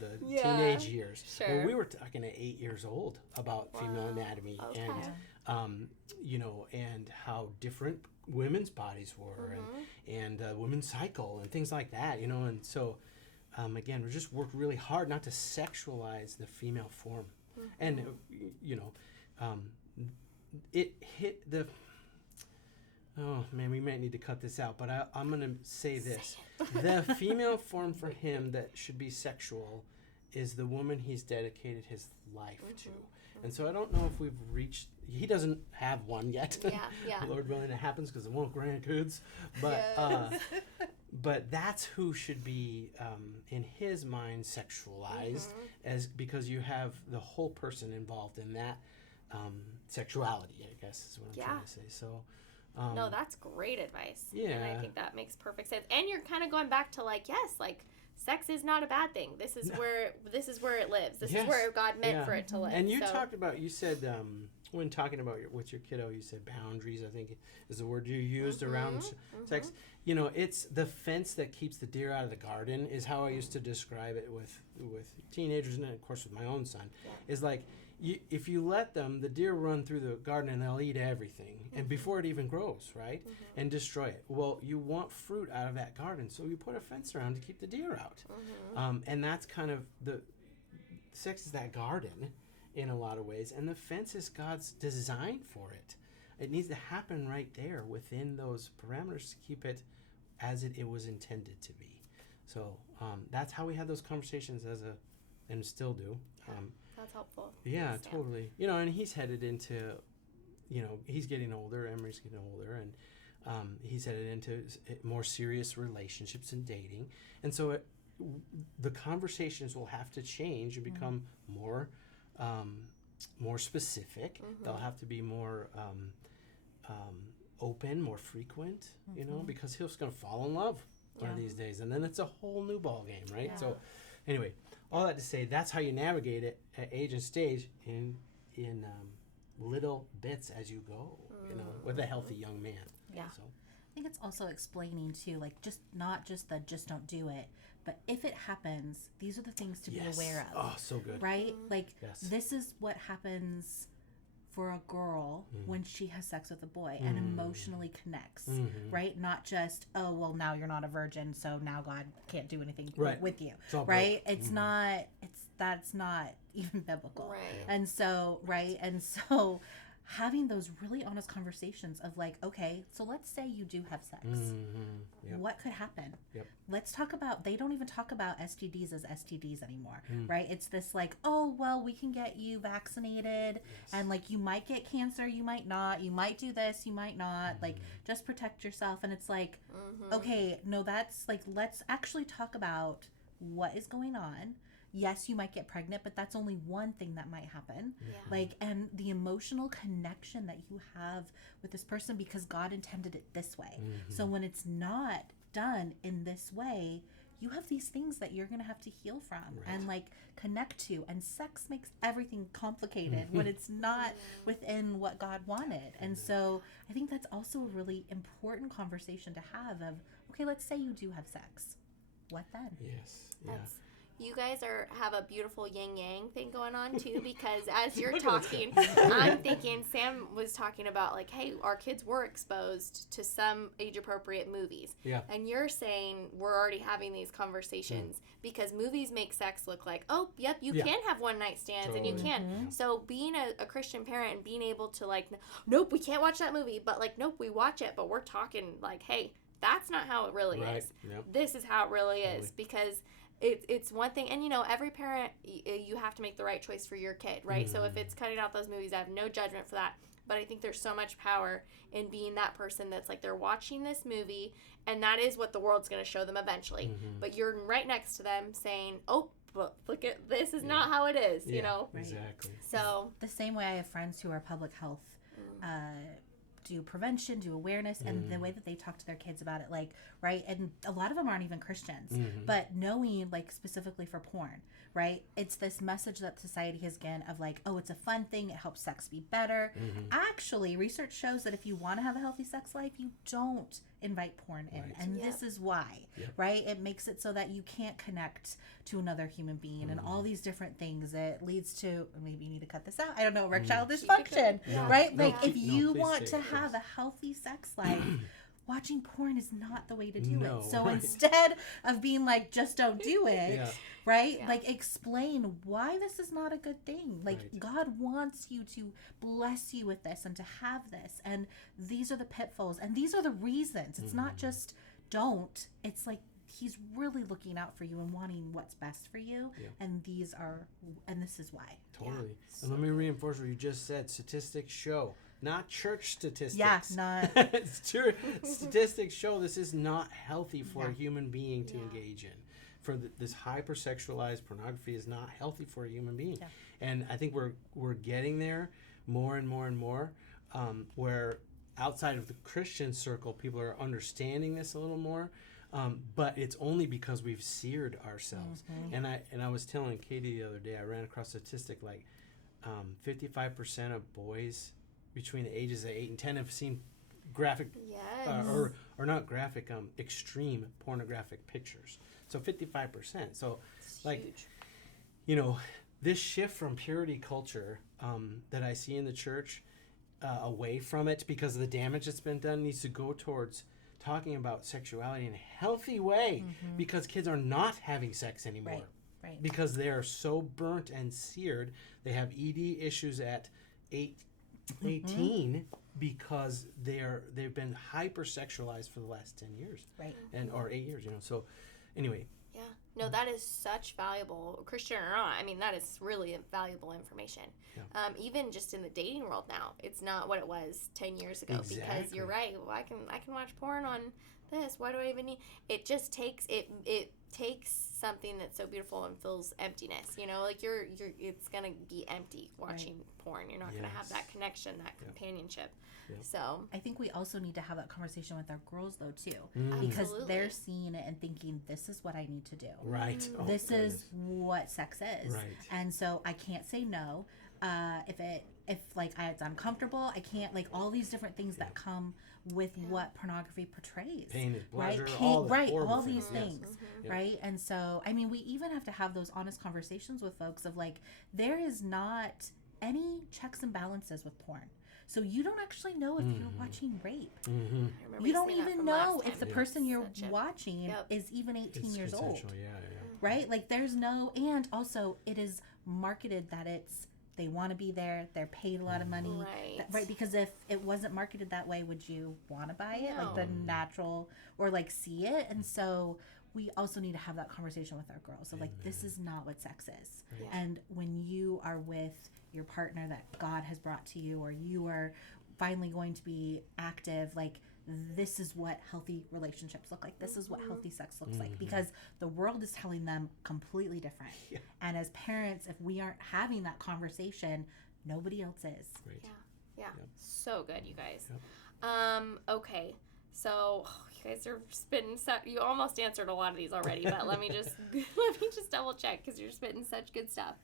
the teenage years. Sure. Well, we were talking at 8 years old about female anatomy and and how different women's bodies were and women's cycle and things like that, and so again, we just worked really hard not to sexualize the female form. And it hit the we might need to cut this out, but I'm gonna say this. The female form for him that should be sexual is the woman he's dedicated his life to. And so I don't know if we've reached. He doesn't have one yet. Yeah. Lord willing, it happens because I won't grandkids. But but that's who should be in his mind sexualized, because you have the whole person involved in that sexuality. I guess is what I'm trying to say. So. No, that's great advice. Yeah. And I think that makes perfect sense. And you're kind of going back to sex is not a bad thing. This is where it lives. This is where God meant for it to live. And you said when talking about with your kiddo, you said boundaries, I think is the word you used around sex. It's the fence that keeps the deer out of the garden is how I used to describe it with teenagers, and of course with my own son. Is like, if you let them, the deer run through the garden and they'll eat everything, and before it even grows, right, and destroy it. Well, you want fruit out of that garden, so you put a fence around to keep the deer out. And that's kind of the sex is that garden in a lot of ways, and the fence is God's design for it. It needs to happen right there within those parameters to keep it as it was intended to be. So that's how we had those conversations and still do. That's helpful. Yeah, totally. And he's headed into, he's getting older. Emery's getting older, he's headed into more serious relationships and dating. And so the conversations will have to change and become more specific. They'll have to be more open, more frequent, you know, because he's going to fall in love one of these days. And then it's a whole new ball game, right? So anyway, all that to say, that's how you navigate it at age and stage in little bits as you go, you know, with a healthy young man. Yeah. So I think it's also explaining too, like just don't do it, but if it happens, these are the things to be aware of. Oh, so good. Right? Like this is what happens for a girl when she has sex with a boy and emotionally connects, right? Not just, oh, well, now you're not a virgin, so now God can't do anything with you, right? It's that's not even biblical. Right. And so, having those really honest conversations of like, okay, so let's say you do have sex. What could happen? Let's talk about, they don't even talk about STDs as STDs anymore, right? It's this like, oh, well, we can get you vaccinated and like you might get cancer, you might not, you might do this, you might not, like just protect yourself. And it's like, okay, no, that's like, let's actually talk about what is going on. Yes, you might get pregnant, but that's only one thing that might happen. Like, and the emotional connection that you have with this person because God intended it this way. So when it's not done in this way, you have these things that you're going to have to heal from and like connect to. And sex makes everything complicated when it's not within what God wanted. And so I think that's also a really important conversation to have of, okay, let's say you do have sex. What then? Yes. You guys have a beautiful yin yang thing going on too, because as you're talking, I'm thinking Sam was talking about like, hey, our kids were exposed to some age appropriate movies. And you're saying we're already having these conversations because movies make sex look like, oh, yep, you can have one night stands and you can. So being a Christian parent and being able to like, nope, we can't watch that movie, but like, nope, we watch it, but we're talking like, hey, that's not how it really is. This is how it really is, because it's one thing, and you know, every parent, you have to make the right choice for your kid, right? So if it's cutting out those movies, I have no judgment for that, but I think there's so much power in being that person that's like, they're watching this movie and that is what the world's going to show them eventually, but you're right next to them saying, oh, but look at this is not how it is, you know. Exactly. So the same way I have friends who are public health do prevention, do awareness, and the way that they talk to their kids about it, like, right? And a lot of them aren't even Christians, but knowing, like, specifically for porn, right? It's this message that society has given of like, oh, it's a fun thing, it helps sex be better. Actually, research shows that if you want to have a healthy sex life, you don't invite porn in. And this is why, right? It makes it so that you can't connect to another human being and all these different things. It leads to, maybe you need to cut this out, I don't know, erectile dysfunction, right? Like, if you want to have a healthy sex life, watching porn is not the way to do it. So instead of being like, just don't do it, right? Like, explain why this is not a good thing. Like, God wants you to bless you with this and to have this. And these are the pitfalls. And these are the reasons. It's not just don't. It's like, He's really looking out for you and wanting what's best for you. And this is why. Totally. And let me reinforce what you just said. Statistics show. Not church statistics. Yeah, not. It's true. Statistics show this is not healthy for a human being to engage in. For this hypersexualized pornography is not healthy for a human being. And I think we're getting there more and more and more, where outside of the Christian circle, people are understanding this a little more. But it's only because we've seared ourselves. And I was telling Katie the other day, I ran across a statistic like 55% of boys between the ages of 8 and 10 have seen graphic or not graphic, extreme pornographic pictures. So 55%. So it's like huge. You know, this shift from purity culture that I see in the church away from it because of the damage that's been done needs to go towards talking about sexuality in a healthy way because kids are not having sex anymore. Right. Because they are so burnt and seared. They have ED issues at 18 because they've been hypersexualized for the last 10 years. Or 8 years, you know. So anyway. Yeah. No, that is such valuable, Christian or not. I mean, that is really valuable information. Yeah. Even just in the dating world now, it's not what it was 10 years ago. Exactly. Because you're right. Well, I can watch porn on this. Why do I even need? It just takes it takes something that's so beautiful and fills emptiness. You know, like you're it's gonna be empty watching porn. You're not gonna have that connection, that companionship. So I think we also need to have that conversation with our girls though too, Mm. because Absolutely. they're seeing it and thinking, this is what I need to do. Right. Oh, This goodness. is what sex is. Right. And so I can't say no. If like it's uncomfortable, I can't, like all these different things that come with what pornography portrays. Pain and Right? pleasure, All these Yes. things. Yep. Right? And so I mean, we even have to have those honest conversations with folks of like, there is not any checks and balances with porn. So you don't actually know if you're watching rape. Mm-hmm. I remember You don't seeing that even from know last if the time. person you're Such a- watching is even 18 It's years old. consensual, yeah. Right? Like there's no, and also it is marketed that they want to be there, they're paid a lot of money. Right. Right? Because if it wasn't marketed that way, would you want to buy it? Like the No. natural, or like see it? And so we also need to have that conversation with our girls. So like, this is not what sex is. Yeah. And when you are with your partner that God has brought to you, or you are finally going to be active, like this is what healthy relationships look like. This is what healthy sex looks like, because the world is telling them completely different. Yeah. And as parents, if we aren't having that conversation, nobody else is. Great. Yeah. Yep. So good, you guys. Yep. Okay. So you guys are spitting. You almost answered a lot of these already, but let me just double check because you're spitting such good stuff.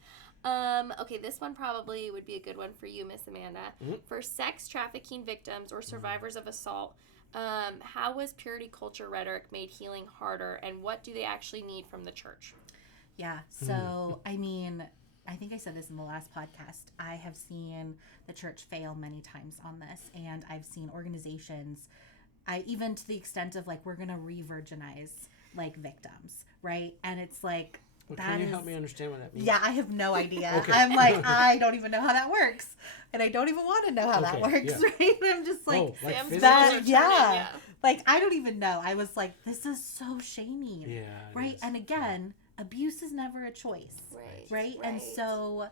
Okay, this one probably would be a good one for you, Miss Amanda. Mm-hmm. For sex trafficking victims or survivors of assault, how was purity culture rhetoric made healing harder, and what do they actually need from the church? Yeah. So, I mean, I think I said this in the last podcast. I have seen the church fail many times on this, and I've seen organizations, even to the extent of like, we're going to re-virginize like victims, right? And it's like, Well, can you help me understand what that means? yeah, I have no idea. Okay. I'm like, I don't even know how that works. And I don't even want to know how that Okay, works, yeah. right? I'm just like, like Sam's physically? that, turning, yeah. Like, I don't even know. I was like, this is so shaming. Yeah. it Right? is. And again, abuse is never a choice. Right? And so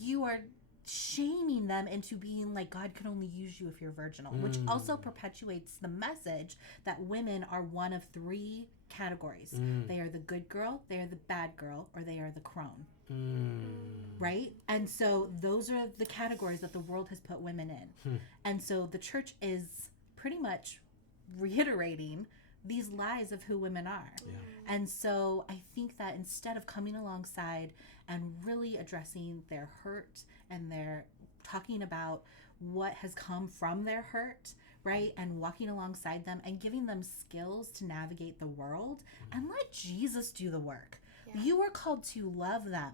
you are shaming them into being like, God can only use you if you're virginal, which also perpetuates the message that women are one of three categories. They are the good girl, they are the bad girl, or they are the crone. Right? And so those are the categories that the world has put women in. And so the church is pretty much reiterating these lies of who women are. And so I think that instead of coming alongside and really addressing their hurt and their talking about what has come from their hurt, right? And walking alongside them and giving them skills to navigate the world and let Jesus do the work. You are called to love them.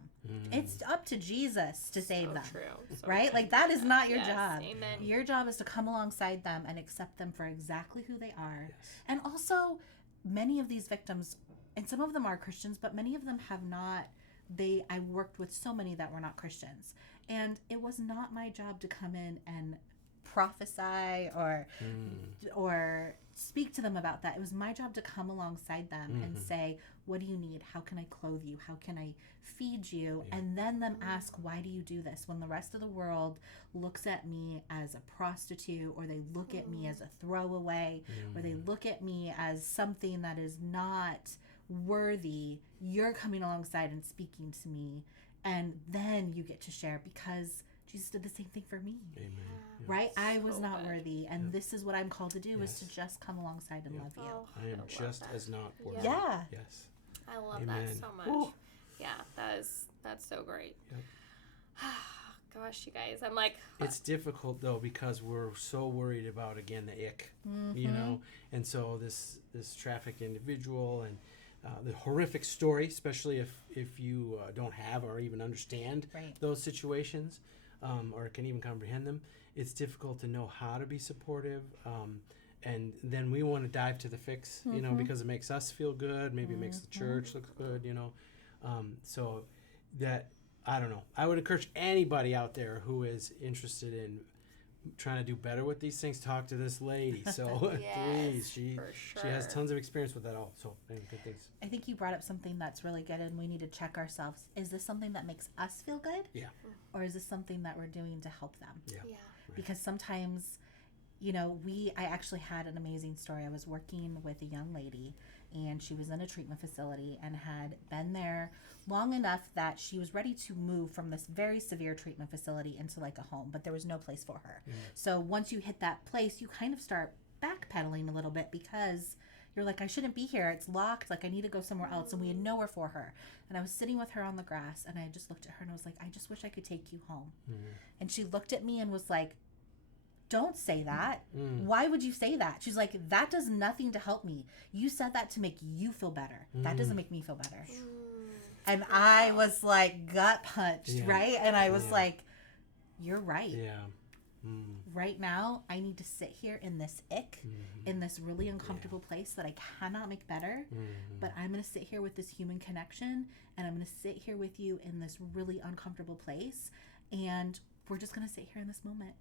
It's up to Jesus to save them. True. So Right? true. Like that is not your Yes, job. amen. Your job is to come alongside them and accept them for exactly who they are. And also, many of these victims, and some of them are Christians, but many of them have not. I worked with so many that were not Christians. And it was not my job to come in and prophesy or speak to them about that. It was my job to come alongside them and say, what do you need? How can I clothe you? How can I feed you? And then them ask, why do you do this? When the rest of the world looks at me as a prostitute, or they look at me as a throwaway, or they look at me as something that is not worthy, you're coming alongside and speaking to me. And then you get to share, because Jesus did the same thing for me. Amen. Right? I was So not good. worthy, and this is what I'm called to do, is Yes. to just come alongside and love you. Oh, I am love just that. as not worthy. Yeah. Yes. I love Amen. that so much. Ooh. Yeah, that's so great. Yep. Gosh, you guys, I'm like, It's difficult though, because we're so worried about, again, the ick, you know, and so this trafficked individual and the horrific story, especially if you don't have or even understand those situations, or can even comprehend them, it's difficult to know how to be supportive. And then we want to dive to the fix, you know, because it makes us feel good. Maybe it makes the church look good, you know. So that, I don't know. I would encourage anybody out there who is interested in trying to do better with these things, talk to this lady. So please, she has tons of experience with that all. So good things. I think you brought up something that's really good, and we need to check ourselves. Is this something that makes us feel good? Yeah. Or is this something that we're doing to help them? Yeah. Right. Because sometimes, you know, I actually had an amazing story. I was working with a young lady, and she was in a treatment facility and had been there long enough that she was ready to move from this very severe treatment facility into like a home, but there was no place for her. So once you hit that place, you kind of start backpedaling a little bit because you're like, I shouldn't be here. It's locked. Like, I need to go somewhere else. And we had nowhere for her. And I was sitting with her on the grass, and I just looked at her and I was like, I just wish I could take you home. And she looked at me and was like, don't say that. Why would you say that? She's like, that does nothing to help me. You said that to make you feel better. That doesn't make me feel better. And I was like gut punched, right? And I was like, you're right. Right now, I need to sit here in this ick, in this really uncomfortable place that I cannot make better. But I'm going to sit here with this human connection, and I'm going to sit here with you in this really uncomfortable place. And we're just going to sit here in this moment.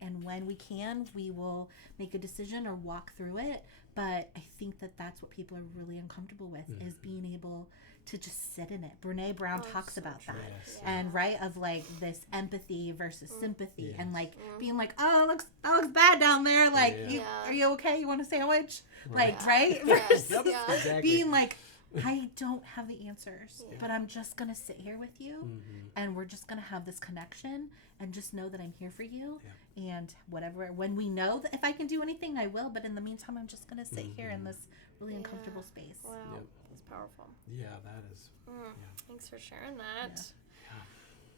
And when we can, we will make a decision or walk through it. But I think that that's what people are really uncomfortable with, is being able to just sit in it. Brene Brown talks about that. And of like this empathy versus sympathy. And like being like, oh, that looks bad down there. Like, are you okay? You want a sandwich? Like, right? Versus being like, I don't have the answers, but I'm just going to sit here with you, and we're just going to have this connection, and just know that I'm here for you. And whatever, when we know that if I can do anything, I will. But in the meantime, I'm just going to sit here in this really uncomfortable space. Wow. That's powerful. Yeah, that is. Thanks for sharing that.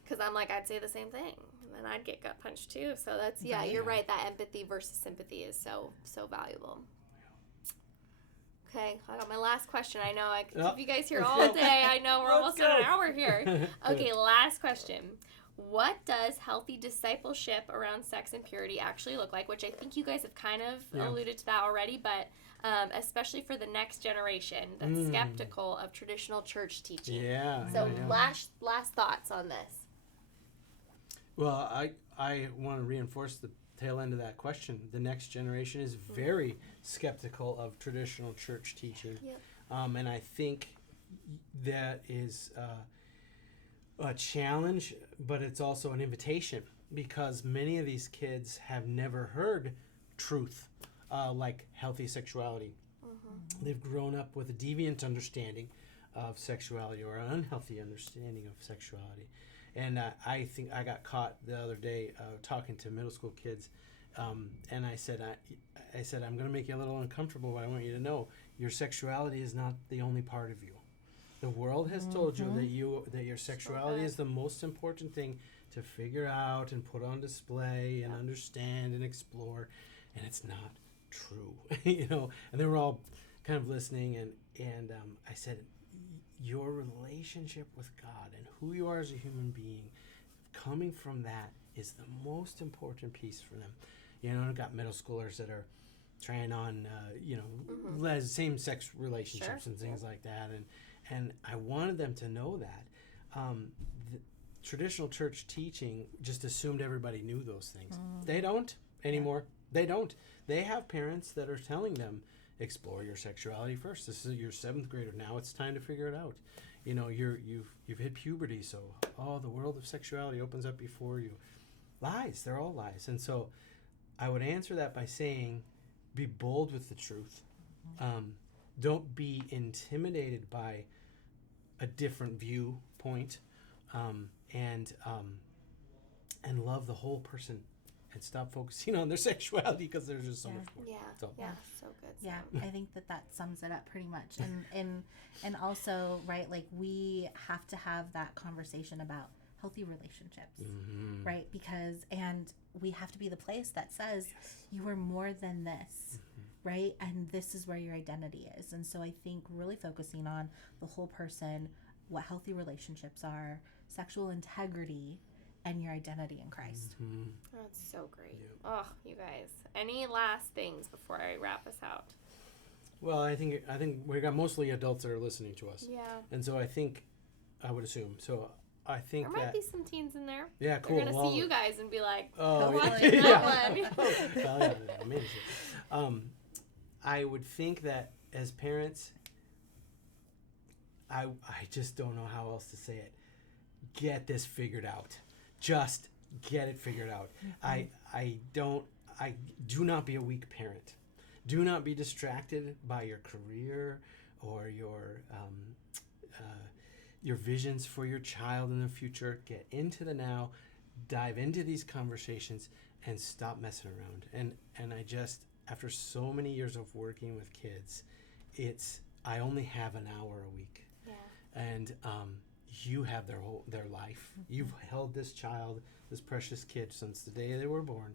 Because I'm like, I'd say the same thing. And then I'd get gut punched too. So that's, you're right. That empathy versus sympathy is so valuable. Okay, I got my last question. I know I could keep you guys here all day. I know we're almost at an hour here. Okay, last question. What does healthy discipleship around sex and purity actually look like? Which I think you guys have kind of alluded to that already, but especially for the next generation that's skeptical of traditional church teaching. So last thoughts on this. Well, I want to reinforce the tail end of that question. The next generation is very skeptical of traditional church teaching. And I think that is a challenge, but it's also an invitation, because many of these kids have never heard truth like healthy sexuality. They've grown up with a deviant understanding of sexuality or an unhealthy understanding of sexuality. And I think I got caught the other day talking to middle school kids, and I said, I'm going to make you a little uncomfortable, but I want you to know your sexuality is not the only part of you. The world has told you that your sexuality is the most important thing to figure out and put on display and understand and explore, and it's not true, And they were all kind of listening, and I said, your relationship with God and who you are as a human being, coming from that is the most important piece for them. I've got middle schoolers that are trying on, same-sex relationships and things like that, and I wanted them to know that. The traditional church teaching just assumed everybody knew those things. They don't anymore. They don't. They have parents that are telling them, explore your sexuality first. This is your 7th grader. Now it's time to figure it out. You've hit puberty, so the world of sexuality opens up before you. Lies. They're all lies. And so I would answer that by saying, be bold with the truth. Don't be intimidated by a different viewpoint, and love the whole person, and stop focusing on their sexuality, because there's just so much more. So good. Yeah, I think that sums it up pretty much. And also, right, like, we have to have that conversation about healthy relationships, right? And we have to be the place that says, you are more than this, right? And this is where your identity is. And so I think really focusing on the whole person, what healthy relationships are, sexual integrity, and your identity in Christ. That's so great. Oh, you guys. Any last things before I wrap us out? Well, I think we got mostly adults that are listening to us. Yeah. And so I would assume. So I think there might be some teens in there. Yeah, cool. They're gonna see you guys and be like, oh, watching yeah. that one. Well, yeah, amazing. I would think that as parents, I just don't know how else to say it. Get this figured out. Just get it figured out. I do not be a weak parent. Do not be distracted by your career or your visions for your child in the future. Get into the now, dive into these conversations, and stop messing around. And I just, after so many years of working with kids, I only have an hour a week. Yeah. And you have their life. You've held this child, this precious kid, since the day they were born.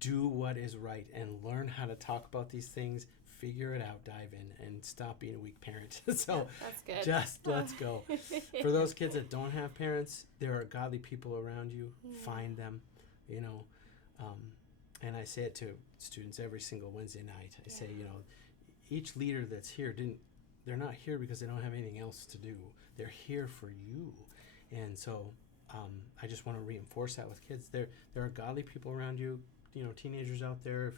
Do what is right and learn how to talk about these things. Figure it out, dive in, and stop being a weak parent. So that's good. Just let's go. For those kids that don't have parents, there are godly people around you. Find them, and I say it to students every single Wednesday night. I say, each leader that's here they're not here because they don't have anything else to do. They're here for you. And so I just want to reinforce that with kids. There are godly people around you, teenagers out there.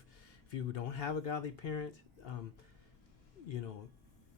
If you don't have a godly parent,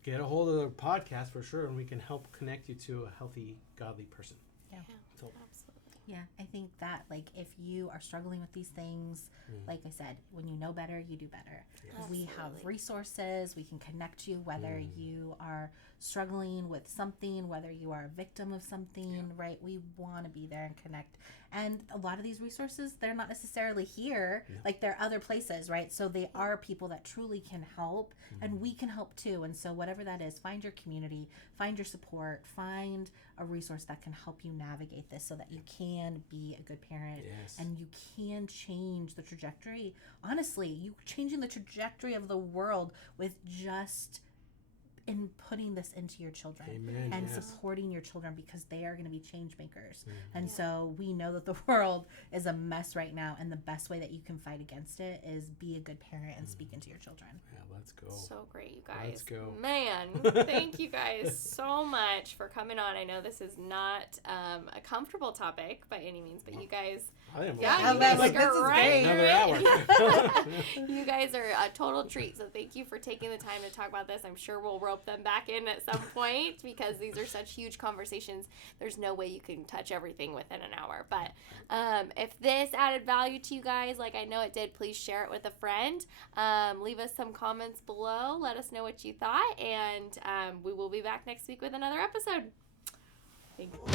get a hold of the podcast for sure, and we can help connect you to a healthy, godly person. Yeah. So, Absolutely. Yeah, I think that, if you are struggling with these things, like I said, when you know better, you do better. Yes. We have resources. We can connect you, whether you are struggling with something, whether you are a victim of something, right? We want to be there and connect. And a lot of these resources, they're not necessarily here. No. They're other places, right? So they are people that truly can help, and we can help too. And so whatever that is, find your community, find your support, find a resource that can help you navigate this so that you can be a good parent. Yes. And you can change the trajectory. Honestly, you changing the trajectory of the world with just in putting this into your children. Amen. And Yes. supporting your children, because they are going to be change makers. And so we know that the world is a mess right now, and the best way that you can fight against it is be a good parent and speak into your children. Yeah, let's go. So great, you guys. Let's go. Man, thank you guys so much for coming on. I know this is not a comfortable topic by any means, but you guys, I think yeah, you I guys was like, are this is right. great. Another hour. You guys are a total treat. So thank you for taking the time to talk about this. I'm sure we'll rope them back in at some point because these are such huge conversations. There's no way you can touch everything within an hour. But if this added value to you guys, like I know it did, please share it with a friend. Leave us some comments below. Let us know what you thought. And we will be back next week with another episode. Thank you.